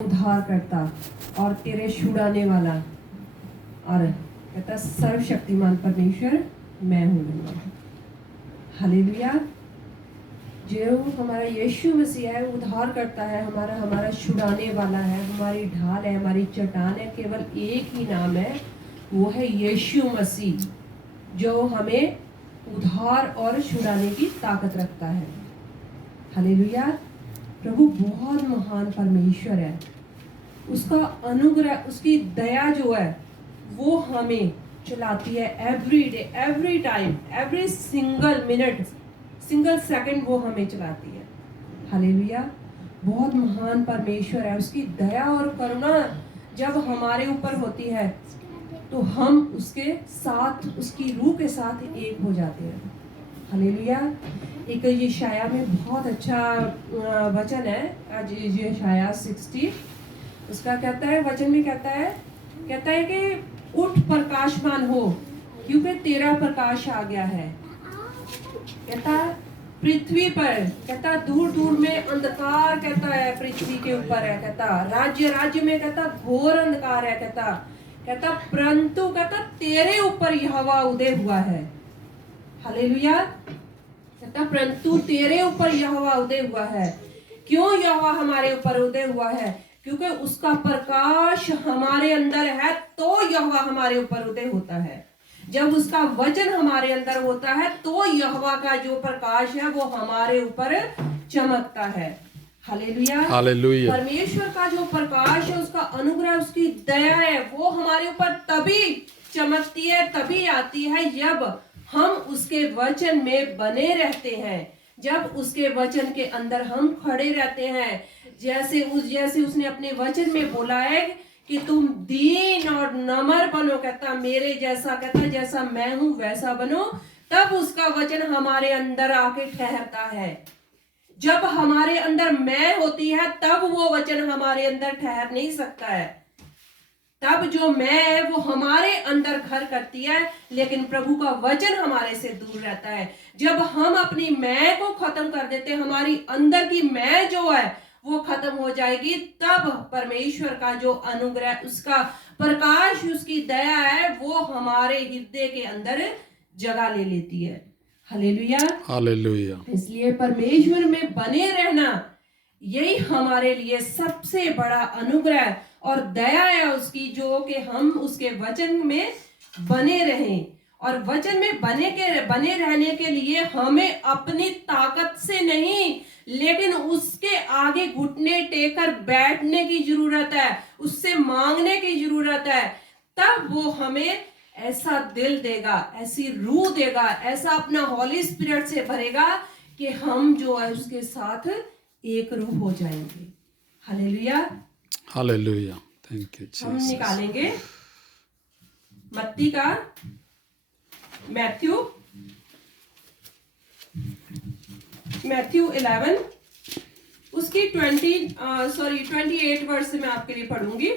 उद्धार करता और तेरे छुड़ाने वाला, और कहता सर्वशक्तिमान परमेश्वर मैं हूँ। हालेलुया। जो हमारा यीशु मसीह है, उद्धार करता है, हमारा छुड़ाने वाला है, हमारी ढाल है, हमारी चट्टान है। केवल एक ही नाम है, वो है यीशु मसीह, जो हमें उद्धार और छुड़ाने की ताकत रखता है। हालेलुया। प्रभु बहुत महान परमेश्वर है। उसका अनुग्रह, उसकी दया जो है वो हमें चलाती है every day, every time, every single minute, single second वो हमें चलाती है। हालेलुया। बहुत महान परमेश्वर है। उसकी दया और करुणा जब हमारे ऊपर होती है तो हम उसके साथ, उसकी रूह के साथ एक हो जाते हैं। हालेलुया। एक यशाया में बहुत अच्छा वचन है, आज यशाया 60, उसका कहता है, वचन में कहता है कि उठ प्रकाशमान हो, क्योंकि तेरा प्रकाश आ गया है। कहता पृथ्वी पर, कहता दूर दूर में अंधकार, कहता है पृथ्वी के ऊपर है, कहता राज्य राज्य में, कहता घोर अंधकार है, कहता परंतु कहता तेरे ऊपर यहोवा उदय हुआ है। हालेलुया। कहता परंतु तेरे ऊपर यहोवा उदय हुआ है। क्यों यहोवा हमारे ऊपर उदय हुआ है? क्योंकि उसका प्रकाश हमारे अंदर है, तो यहोवा हमारे ऊपर उदय होता है। जब उसका वचन हमारे अंदर होता है तो यहोवा का जो प्रकाश है वो हमारे ऊपर चमकता है। हालेलुया। हालेलुया। परमेश्वर का जो प्रकाश है, उसका अनुग्रह, उसकी दया है, वो हमारे ऊपर तभी चमकती है, तभी आती है जब हम उसके वचन में बने रहते हैं, जब उसके वचन के अंदर हम खड़े रहते हैं। जैसे उसने अपने वचन में बोला है कि तुम दीन और नम्र बनो, कहता मेरे जैसा, कहता जैसा मैं हूं वैसा बनो, तब उसका वचन हमारे अंदर आके ठहरता है। जब हमारे अंदर मैं होती है तब वो वचन हमारे अंदर ठहर नहीं सकता है। तब जो मैं है वो हमारे अंदर घर करती है, लेकिन प्रभु का वचन हमारे से दूर रहता है। जब हम अपनी मैं को खत्म कर देते, हमारी अंदर की मैं जो है वो खत्म हो जाएगी, तब परमेश्वर का जो अनुग्रह, उसका प्रकाश, उसकी दया है, वो हमारे हृदय के अंदर जगह ले लेती है। हालेलुया। हालेलुया। इसलिए परमेश्वर में बने रहना, यही हमारे लिए सबसे बड़ा अनुग्रह और दया है उसकी, जो कि हम उसके वचन में बने रहें। और वचन में बने रहने के लिए हमें अपनी ताकत से नहीं, लेकिन उसके आगे घुटने टेक कर बैठने की जरूरत है, उससे मांगने की जरूरत है। तब वो हमें ऐसा दिल देगा, ऐसी रूह देगा, ऐसा अपना हॉली स्पिरिट से भरेगा कि हम जो है उसके साथ एक रूह हो जाएंगे। हालेलुया। हालेलुया। थैंक यू हम जीसस। निकालेंगे मत्ती का, मैथ्यू 11, उसकी 28 वर्ष से मैं आपके लिए पढ़ूंगी।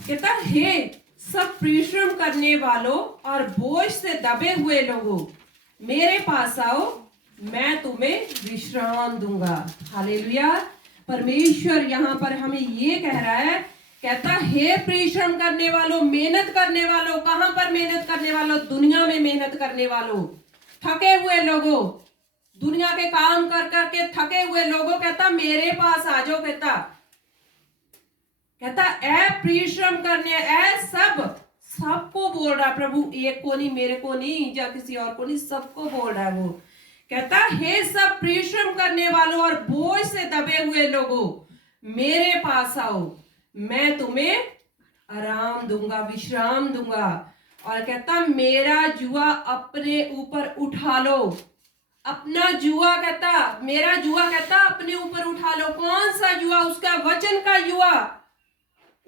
कहता हे सब परिश्रम करने वालों और बोझ से दबे हुए लोगों, मेरे पास आओ, मैं तुम्हें विश्राम दूंगा। हालेलुया। परमेश्वर यहाँ पर हमें ये कह रहा है, कहता हे परिश्रम करने वालों, मेहनत करने वालों। कहां पर मेहनत करने वालों? दुनिया में मेहनत करने वालों, थके हुए लोगों, दुनिया के काम कर करके थके हुए लोगों, कहता मेरे पास आ जाओ। कहता ऐ परिश्रम करने, ऐ सबको बोल रहा प्रभु, एक को नहीं, मेरे को नहीं, या किसी और को नहीं, सबको बोल रहा है वो। कहता हे सब परिश्रम करने वालों और बोझ से दबे हुए लोगों, मेरे पास आओ, मैं तुम्हें आराम दूंगा, विश्राम दूंगा। और कहता मेरा जुआ अपने ऊपर उठा लो। अपना जुआ, कहता मेरा जुआ, कहता अपने ऊपर उठा लो। कौन सा जुआ? उसका वचन का जुआ,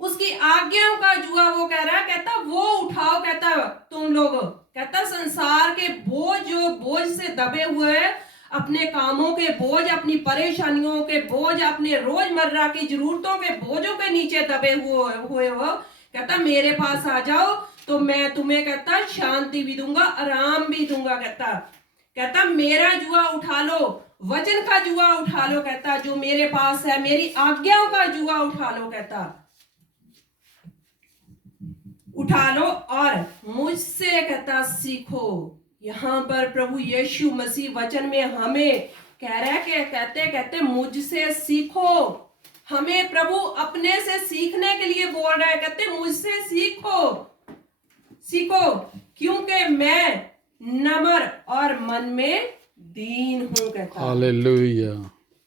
उसकी आज्ञाओं का जुआ। वो कह रहा है, कहता वो उठाओ, कहता तुम लोग, कहता संसार के बोझ, जो बोझ से दबे हुए हैं, अपने कामों के बोझ, अपनी परेशानियों के बोझ, अपने रोजमर्रा की जरूरतों के बोझों के नीचे दबे हुए हो, कहता मेरे पास आ जाओ, तो मैं तुम्हें, कहता शांति भी दूंगा, आराम भी दूंगा। कहता मेरा जुआ उठा लो वचन का जुआ उठा लो कहता, जो मेरे पास है, मेरी आज्ञाओं का जुआ उठा लो कहता, उठा लो और मुझसे कहता सीखो। यहां पर प्रभु यीशु मसीह वचन में हमें कह रहा है कि कहते कहते मुझसे सीखो। हमें प्रभु अपने से सीखने के लिए बोल रहा है, कहते मुझसे सीखो, सीखो क्योंकि मैं नम्र और मन में दीन हूं कहता। हालेलुया।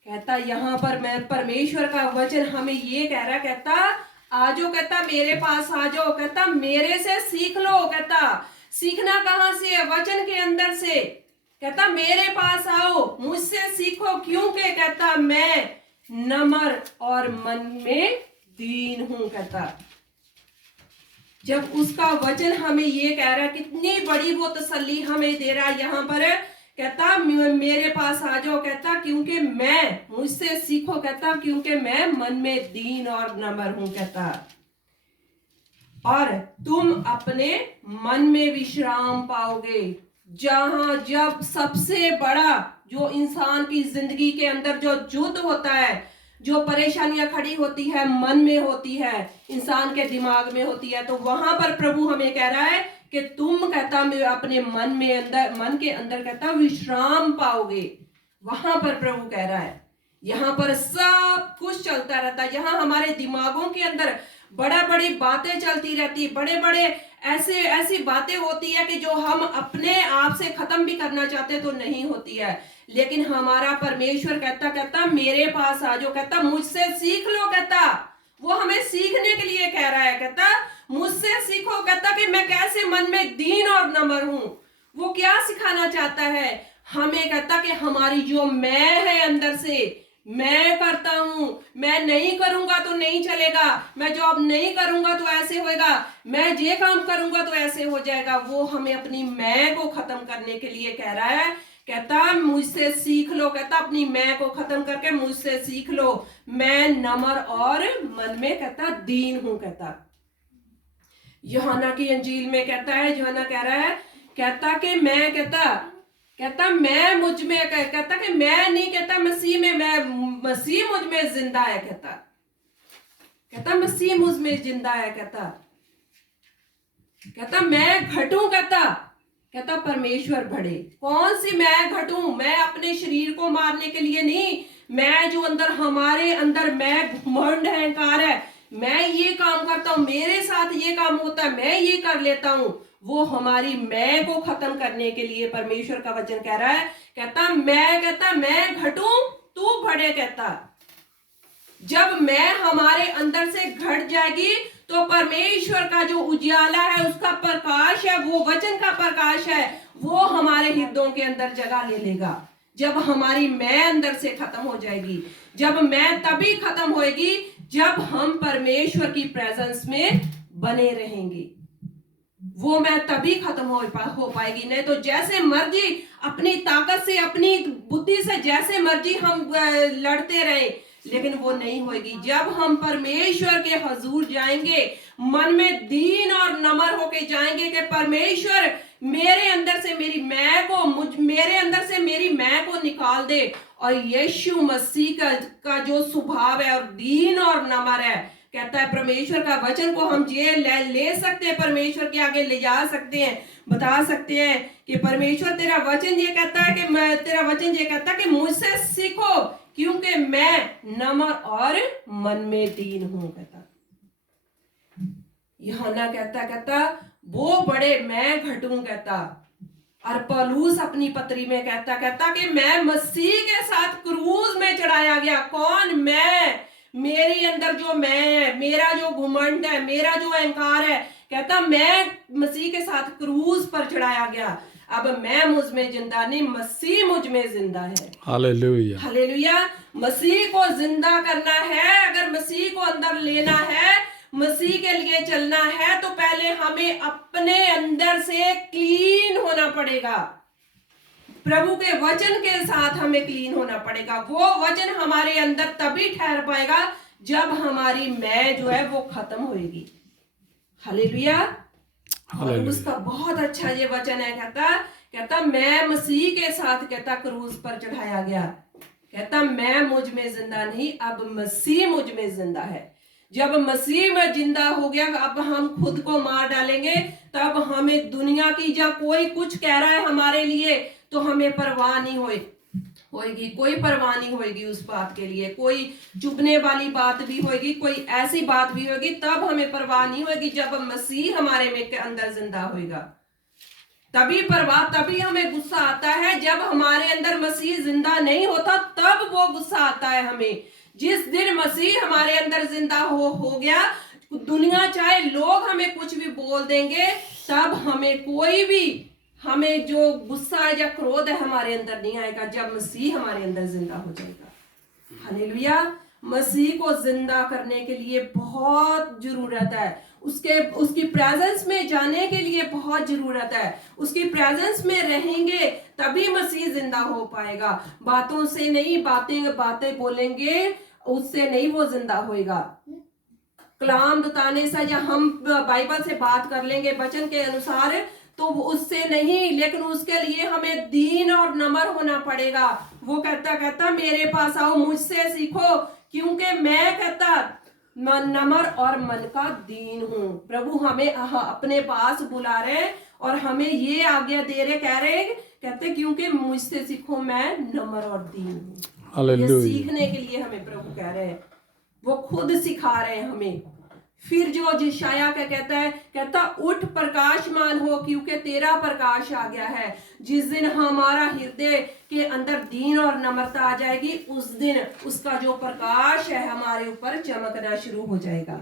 कहता यहाँ पर मैं परमेश्वर का वचन हमें ये कह रहा, कहता आजो, कहता मेरे पास आ जाओ, कहता मेरे से सीख लो। कहता सीखना कहां से है? वचन के अंदर से। कहता मेरे पास आओ, मुझसे सीखो क्योंकि कहता मैं नम्र और मन में दीन हूं कहता। जब उसका वचन हमें ये कह रहा है, कितनी बड़ी वो तसल्ली हमें दे रहा है यहाँ पर, कहता मेरे पास आ जाओ, कहता क्योंकि मैं, मुझसे सीखो कहता क्योंकि मैं मन में दीन और नम्र हूं कहता, और तुम अपने मन में विश्राम पाओगे। जब सबसे बड़ा जो इंसान की जिंदगी के अंदर जो युद्ध होता है, जो परेशानियां खड़ी होती है, मन में होती है, इंसान के दिमाग में होती है, तो वहां पर प्रभु हमें कह रहा है कि तुम कहता अपने मन के अंदर कहता विश्राम पाओगे। वहां पर प्रभु कह रहा है, यहाँ पर सब कुछ चलता रहता है। यहाँ हमारे दिमागों के अंदर बड़ा बड़ी बातें चलती रहती, बड़े बड़े ऐसी बातें होती है कि जो हम अपने आप से खत्म भी करना चाहते तो नहीं होती है। लेकिन हमारा परमेश्वर कहता मेरे पास आ जाओ, कहता मुझसे सीख लो। कहता वो हमें सीखने के लिए कह रहा है, कहता मुझसे सीखो, कहता कि मैं कैसे मन में दीन और नम्र हूं। वो क्या सिखाना चाहता है हमें? कहता कि हमारी जो मैं है अंदर से, मैं करता हूं, मैं नहीं करूंगा तो नहीं चलेगा, मैं जॉब नहीं करूंगा तो ऐसे होएगा, मैं ये काम करूंगा तो ऐसे हो जाएगा। वो हमें अपनी मैं को खत्म करने के लिए कह रहा है, कहता मुझसे सीख लो। कहता अपनी मैं को खत्म करके मुझसे सीख लो, मैं नम्र और मन में कहता दीन हूं। कहता यूहन्ना की अंजील में कहता है, यूहन्ना कह रहा है, कहता कि मैं कहता मैं मुझ में, कहता कि मैं नहीं, कहता मसीह में, मैं मसीह मुझ में जिंदा है। कहता मसीह मुझ में जिंदा है। कहता मैं घटूं, कहता परमेश्वर बढ़े। कौन सी मैं घटूं? मैं अपने शरीर को मारने के लिए नहीं, मैं जो अंदर हमारे अंदर मैं घमंड है, अहंकार है, मैं ये काम करता हूं, मेरे साथ ये काम होता है, मैं ये कर लेता हूं, वो हमारी मैं को खत्म करने के लिए परमेश्वर का वचन कह रहा है। कहता मैं घटूं तू बढ़े। कहता जब मैं हमारे अंदर से घट जाएगी तो परमेश्वर का जो उजाला है, उसका प्रकाश है, वो वचन का प्रकाश है, वो हमारे हृदयों के अंदर जगह ले लेगा। जब हमारी मैं अंदर से खत्म हो जाएगी, जब मैं तभी खत्म होएगी जब हम परमेश्वर की प्रेजेंस में बने रहेंगे। वो मैं तभी खत्म हो पाएगी। नहीं तो जैसे मर्जी अपनी ताकत से, अपनी बुद्धि से जैसे मर्जी हम लड़ते रहे, लेकिन वो नहीं होगी। जब हम परमेश्वर के हजूर जाएंगे, मन में दीन और नम्र होके जाएंगे कि परमेश्वर मेरे अंदर से मेरी मैं को, मेरे अंदर से मेरी मैं को निकाल दे, और यीशु मसीह का जो स्वभाव है और दीन और नम्र है, कहता है परमेश्वर का वचन को हम ये ले सकते हैं, परमेश्वर के आगे ले जा सकते हैं, बता सकते हैं कि परमेश्वर तेरा वचन ये कहता है कि मैं, तेरा वचन ये कहता है कि मुझसे सीखो क्योंकि मैं नम्र और मन में दीन हूं। कहता यूहन्ना कहता वो बड़े मैं घटूं। कहता और पौलुस अपनी पत्री में कहता कि मैं मसीह के साथ क्रूज में चढ़ाया गया। कौन? मैं, मेरे अंदर जो मैं है, मेरा जो घुमंड है, मेरा जो अहंकार है, कहता मैं मसीह के साथ क्रूज पर चढ़ाया गया। अब मैं मुझ में जिंदा नहीं, मसीह मुझ में जिंदा है। Hallelujah, hallelujah. मसीह को जिंदा करना है, अगर मसीह को अंदर लेना है, मसीह के लिए चलना है, तो पहले हमें अपने अंदर से क्लीन होना पड़ेगा। प्रभु के वचन के साथ हमें क्लीन होना पड़ेगा। वो वचन हमारे अंदर तभी ठहर पाएगा जब हमारी मैं जो है वो खत्म होएगी। हालेलुया। और उसका बहुत अच्छा ये वचन है, कहता कहता मैं मसीह के साथ कहता क्रूस पर चढ़ाया गया। कहता मैं मुझ में जिंदा नहीं, अब मसीह मुझ में जिंदा है। जब मसीह में जिंदा हो गया, अब हम खुद को मार डालेंगे, तब हमें दुनिया की या कोई कुछ कह रहा है हमारे लिए तो हमें परवाह नहीं होएगी, कोई परवाह नहीं होएगी उस बात के लिए। कोई चुभने वाली बात भी होएगी, कोई ऐसी बात भी होगी, तब हमें परवाह नहीं होएगी। जब मसीह हमारे में के अंदर जिंदा होएगा तभी परवाह, तभी हमें गुस्सा आता है। जब हमारे अंदर मसीह जिंदा नहीं होता तब वो गुस्सा आता है हमें। जिस दिन मसीह हमारे अंदर जिंदा हो गया, दुनिया चाहे लोग हमें कुछ भी बोल देंगे, तब हमें कोई भी हमें जो गुस्सा या क्रोध है हमारे अंदर नहीं आएगा, जब मसीह हमारे अंदर जिंदा हो जाएगा। हालेलुया। मसीह को जिंदा करने के लिए बहुत जरूरत है, उसकी प्रेजेंस में जाने के लिए बहुत जरूरत है। उसकी प्रेजेंस में रहेंगे तभी मसीह जिंदा हो पाएगा। बातों से नहीं, बातें बोलेंगे उससे नहीं वो जिंदा होएगा। कलाम बताने से या हम बाइबल से बात कर लेंगे वचन के अनुसार तो उससे नहीं, लेकिन उसके लिए हमें दीन और नम्र होना पड़ेगा। वो कहता मेरे पास आओ, मुझसे सीखो, क्योंकि मैं कहता नम्र और मन का दीन हूं। प्रभु हमें अपने पास बुला रहे और हमें ये आज्ञा दे रहे, कहते क्योंकि मुझसे सीखो, मैं नम्र और दीन हूं। ये सीखने के लिए हमें प्रभु कह रहे हैं, वो खुद सिखा रहे हैं हमें। फिर जो यशायाह का कहता उठ प्रकाशमान हो, क्योंकि तेरा प्रकाश आ गया है। जिस दिन हमारा हृदय के अंदर दीन और नम्रता आ जाएगी, उस दिन उसका जो प्रकाश है हमारे ऊपर चमकना शुरू हो जाएगा।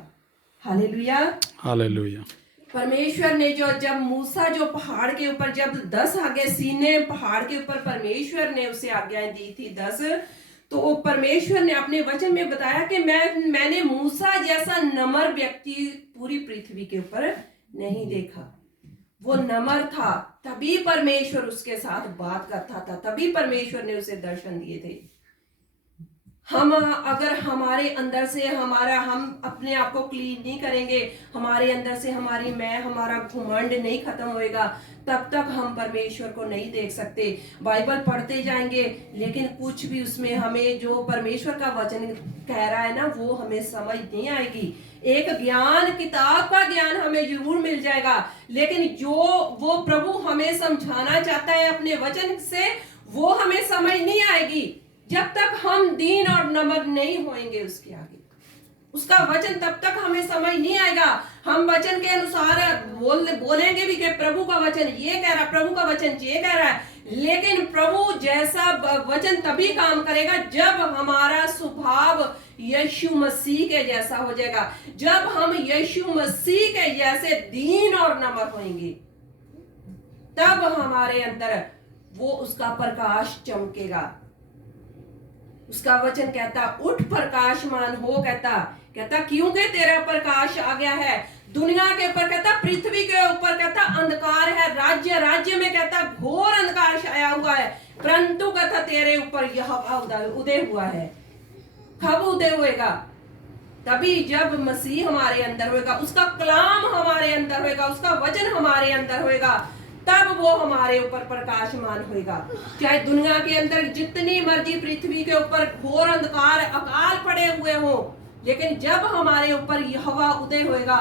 Hallelujah, hallelujah. परमेश्वर ने जब मूसा जो पहाड़ के ऊपर जब 10 आज्ञा सीने पहाड़ के ऊपर परमेश्वर ने उसे आज्ञाएं दी थी 10, तो परमेश्वर ने अपने वचन में बताया कि मैंने मूसा जैसा नम्र व्यक्ति पूरी पृथ्वी के ऊपर नहीं देखा। वो नम्र था, तभी परमेश्वर उसके साथ बात करता था, तभी परमेश्वर ने उसे दर्शन दिए थे। हम अगर हमारे अंदर से हम अपने आप को क्लीन नहीं करेंगे, हमारे अंदर से हमारा घमंड नहीं खत्म होएगा, तब तक हम परमेश्वर को नहीं देख सकते। बाइबल पढ़ते जाएंगे लेकिन कुछ भी उसमें हमें जो परमेश्वर का वचन कह रहा है ना, वो हमें समझ नहीं आएगी। एक ज्ञान, किताब का ज्ञान हमें जरूर मिल जाएगा, लेकिन जो वो प्रभु हमें समझाना चाहता है अपने वचन से, वो हमें समझ नहीं आएगी जब तक हम दीन और नम्र नहीं होंगे उसके आगे। उसका वचन तब तक हमें समझ नहीं आएगा। हम वचन के अनुसार बोलेंगे भी कि प्रभु का वचन ये कह रहा है, प्रभु का वचन ये कह रहा है, लेकिन प्रभु जैसा वचन तभी काम करेगा जब हमारा स्वभाव यीशु मसीह के जैसा हो जाएगा। जब हम यीशु मसीह के जैसे दीन और नम्र होंगे, तब हमारे अंदर वो उसका प्रकाश चमकेगा। उसका वचन कहता उठ प्रकाशमान हो, कहता क्योंकि तेरा प्रकाश आ गया है। दुनिया के ऊपर कहता, पृथ्वी के ऊपर कहता अंधकार है, राज्य में कहता घोर अंधकार छाया हुआ है, परंतु कहता तेरे ऊपर यहोवा उदय हुआ है। कब उदय होएगा? तभी जब मसीह हमारे अंदर होएगा, उसका कलाम हमारे अंदर होएगा, उसका वचन हमारे अंदर होएगा, तब वो हमारे ऊपर प्रकाशमान होएगा। चाहे दुनिया के अंदर जितनी मर्जी पृथ्वी के ऊपर घोर अंधकार अकाल पड़े हुए हो, लेकिन जब हमारे ऊपर यहोवा उदय होएगा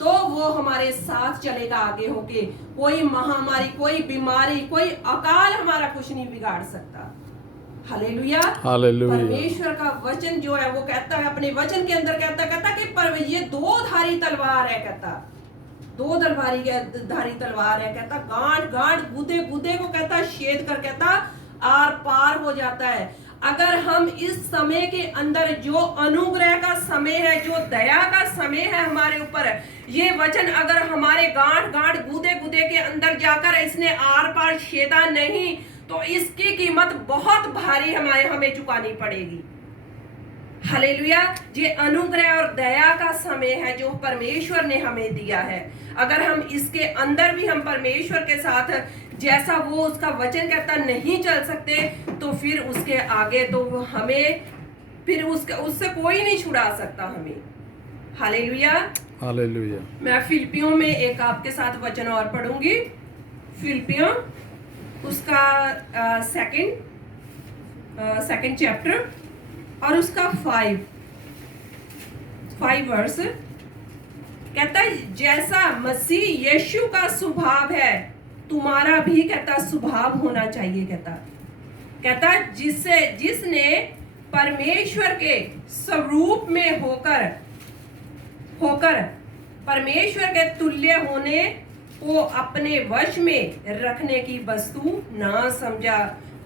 तो वो हमारे साथ चलेगा आगे होके। कोई महामारी, कोई बीमारी, कोई अकाल हमारा कुछ नहीं बिगाड़ सकता। Hallelujah, hallelujah. परमेश्वर का वचन जो है वो कहता है, अपने वचन के अंदर कहता कि ये 2 धारी तलवार है, कहता 2 धारी तलवार है, कहता गांठ गुदे को कहता छेद कर कहता आर पार हो जाता है। अगर हम इस समय के अंदर जो अनुग्रह का समय है, जो दया का समय है हमारे ऊपर, ये वचन अगर हमारे गांठ गुदे के अंदर जाकर इसने आर पार छेदा नहीं, तो इसकी कीमत बहुत भारी हमें चुकानी पड़ेगी। हालेलुया। ये अनुग्रह और दया का समय है जो परमेश्वर ने हमें दिया है। अगर हम इसके अंदर भी हम परमेश्वर के साथ जैसा वो उसका वचन कहता नहीं चल सकते, तो फिर उसके आगे तो हमें फिर उससे कोई नहीं छुड़ा सकता हमें। Hallelujah, hallelujah. मैं फिलिपियों में एक आपके साथ वचन और पढ़ूंगी। फिलिपियों उसका सेकंड चैप्टर और उसका 5 वर्स कहता है, जैसा मसीह यीशु का स्वभाव है तुम्हारा भी कहता स्वभाव होना चाहिए। कहता जिसने परमेश्वर के स्वरूप में होकर परमेश्वर के तुल्य होने को अपने वश में रखने की वस्तु ना समझा।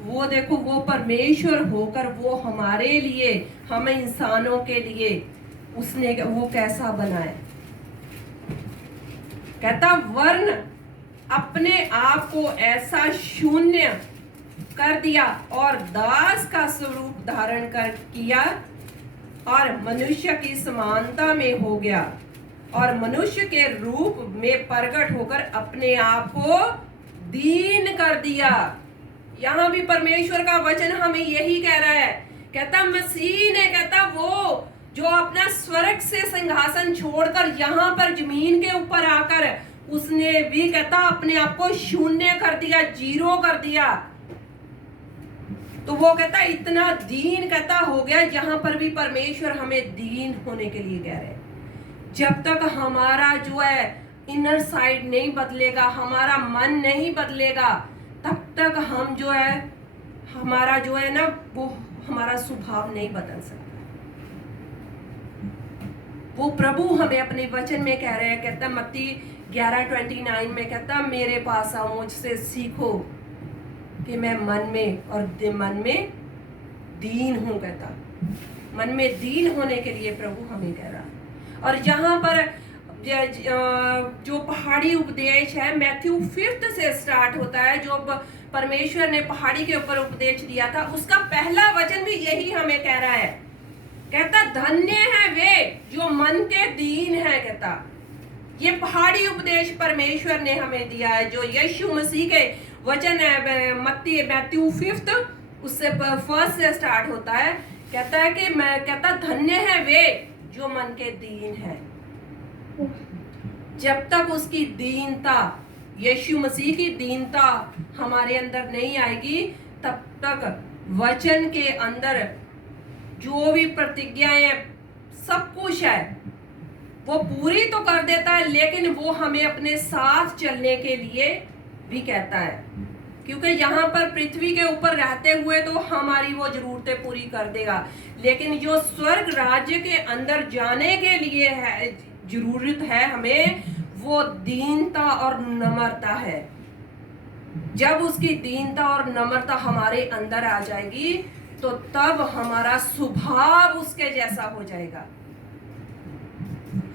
वो देखो, वो परमेश्वर होकर वो हमारे लिए, हम इंसानों के लिए उसने वो कैसा बनाए। कहता वर्ण अपने आप को ऐसा शून्य कर दिया और दास का स्वरूप धारण कर किया और मनुष्य की समानता में हो गया और मनुष्य के रूप में प्रकट होकर अपने आप को दीन कर दिया। यहाँ भी परमेश्वर का वचन हमें यही कह रहा है। कहता मसीह ने, कहता वो जो अपना स्वर्ग से सिंहासन छोड़कर यहाँ पर जमीन के ऊपर आकर उसने भी कहता अपने आप को शून्य कर दिया, जीरो कर दिया। तो वो कहता इतना दीन कहता हो गया। यहाँ पर भी परमेश्वर हमें दीन होने के लिए कह रहे हैं। जब तक हमारा जो है इनर साइड नहीं बदलेगा, हमारा मन नहीं बदलेगा, तब तक हम जो है हमारा जो है ना वो हमारा स्वभाव नहीं बदल सकता। वो प्रभु हमें अपने वचन में कह रहे हैं। कहता मत्ती 11:29 में कहता मेरे पास आओ, मुझसे सीखो कि मैं मन में दीन हूं। कहता मन में दीन होने के लिए प्रभु हमें कह रहा है। और यहाँ पर जो पहाड़ी उपदेश है मैथ्यू 5 से स्टार्ट होता है। जो परमेश्वर ने पहाड़ी के ऊपर उपदेश दिया था उसका पहला वचन भी यही हमें कह रहा है। कहता धन्य है वे जो मन के दीन है। कहता ये पहाड़ी उपदेश परमेश्वर ने हमें दिया है, जो यीशु मसीह के वचन है। मैथ्यू 5 उससे 1 से स्टार्ट होता है। कहता है कि मैं कहता धन्य है वे जो मन के दीन है। जब तक उसकी दीनता, यीशु मसीह की दीनता हमारे अंदर नहीं आएगी, तब तक वचन के अंदर जो भी प्रतिज्ञाएं सब कुछ है वो पूरी तो कर देता है, लेकिन वो हमें अपने साथ चलने के लिए भी कहता है। क्योंकि यहाँ पर पृथ्वी के ऊपर रहते हुए तो हमारी वो जरूरतें पूरी कर देगा, लेकिन जो स्वर्ग राज्य के अंदर जाने के लिए है जरूरत है हमें, वो दीनता और नम्रता है। जब उसकी दीनता और नम्रता हमारे अंदर आ जाएगी तो तब हमारा स्वभाव उसके जैसा हो जाएगा।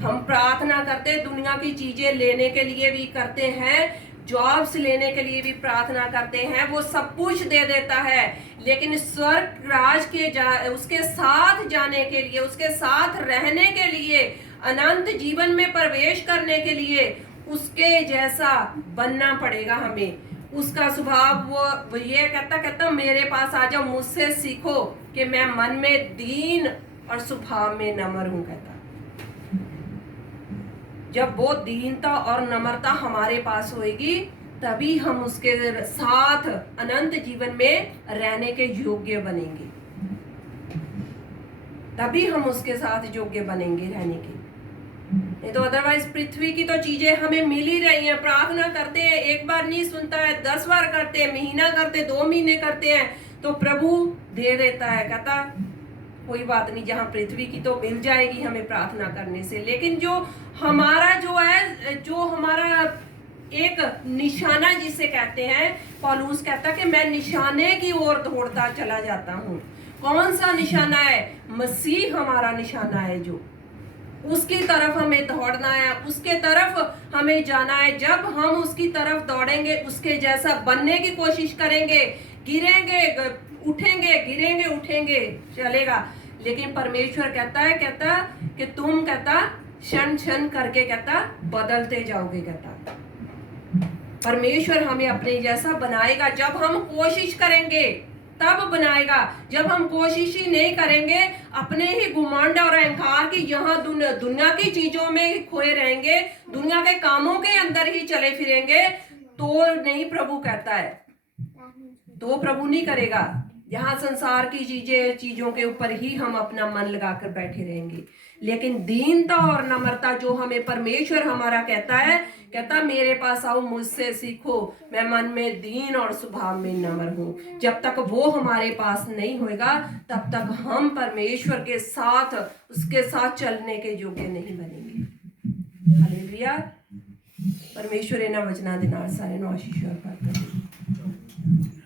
हम प्रार्थना करते, दुनिया की चीजें लेने के लिए भी करते हैं, जॉब्स लेने के लिए भी प्रार्थना करते हैं, वो सब कुछ दे देता है, लेकिन स्वर्ग राज के उसके साथ जाने के लिए, उसके साथ रहने के लिए, अनंत जीवन में प्रवेश करने के लिए उसके जैसा बनना पड़ेगा हमें। उसका स्वभाव वो ये कहता मेरे पास आ जाओ, मुझसे सीखो कि मैं मन में दीन और स्वभाव में नम्र हूं। कहता जब वो दीनता और नम्रता हमारे पास होएगी तभी हम उसके साथ अनंत जीवन में रहने के योग्य बनेंगे, तभी हम उसके साथ योग्य बनेंगे रहने के। नहीं तो अदरवाइज पृथ्वी की तो चीजें हमें मिल ही रही हैं। प्रार्थना करते हैं, एक बार नहीं सुनता है, 10 बार करते हैं, महीना करते, 2 महीने करते हैं, तो प्रभु दे देता है। कहता कोई बात नहीं, जहाँ पृथ्वी की तो मिल जाएगी हमें प्रार्थना करने से, लेकिन जो हमारा जो हमारा एक निशाना जिसे कहते हैं, पौलुस कहता कि मैं निशाने की ओर दौड़ता चला जाता हूँ। कौन सा निशाना है? मसीह हमारा निशाना है, जो उसकी तरफ हमें दौड़ना है, उसके तरफ हमें जाना है। जब हम उसकी तरफ दौड़ेंगे, उसके जैसा बनने की कोशिश करेंगे, गिरेंगे उठेंगे, गिरेंगे उठेंगे, चलेगा, लेकिन परमेश्वर कहता कि तुम कहता क्षण क्षण करके कहता बदलते जाओगे। कहता परमेश्वर हमें अपने जैसा बनाएगा। जब हम कोशिश करेंगे तब बनाएगा। जब हम कोशिश ही नहीं करेंगे, अपने ही घुमंड और अहंकार की यहाँ दुनिया की चीजों में खोए रहेंगे, दुनिया के कामों के अंदर ही चले फिरेंगे, तो नहीं प्रभु कहता है। तो प्रभु नहीं करेगा। यहाँ संसार की चीजों के ऊपर ही हम अपना मन लगाकर बैठे रहेंगे। लेकिन दीनता और नम्रता जो हमें परमेश्वर हमारा कहता मेरे पास आओ, मुझसे सीखो, मैं मन में दीन और स्वभाव में नम्र हूं। जब तक वो हमारे पास नहीं होगा तब तक हम परमेश्वर के साथ, उसके साथ चलने के योग्य नहीं बनेंगे। हालेलुया। परमेश्वर इन्हां वचनां दे नाल सारे नूं आशीष और बरकत दे।